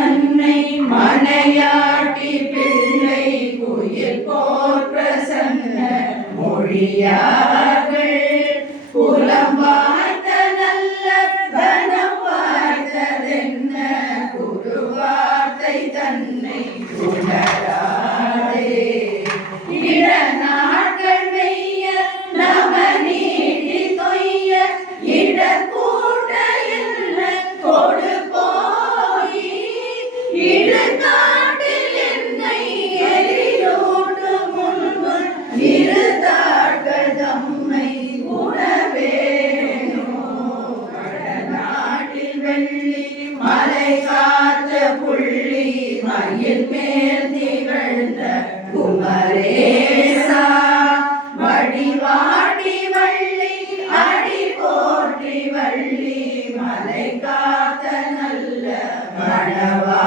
அன்னை மனையாட்டி பிள்ளை குயில் போர் பிரசன்ன மொழியார்கள் புலம் வாய்த்த நல்ல தனம் வாய்த்ததென்ன குருவார்த்தை தன்னை உணராதே இடநாட்கள் மெய்ய நம நீட்டி தொய்ய இடக்கூட்ட என்ன கொடு போய் இடுகாட்டில் என்னை எரியூட்டு முன்பு இருதாட்கள் தம்மை உணவேனோ வடநாட்டில் வெள்ளி மலை காத்த புள்ளி மயில் மேல் திகழ்ந்த குமரேசா வடிவாட்டி வள்ளி அடி போற்றி வள்ளி மலை காத்த நல்ல மணவா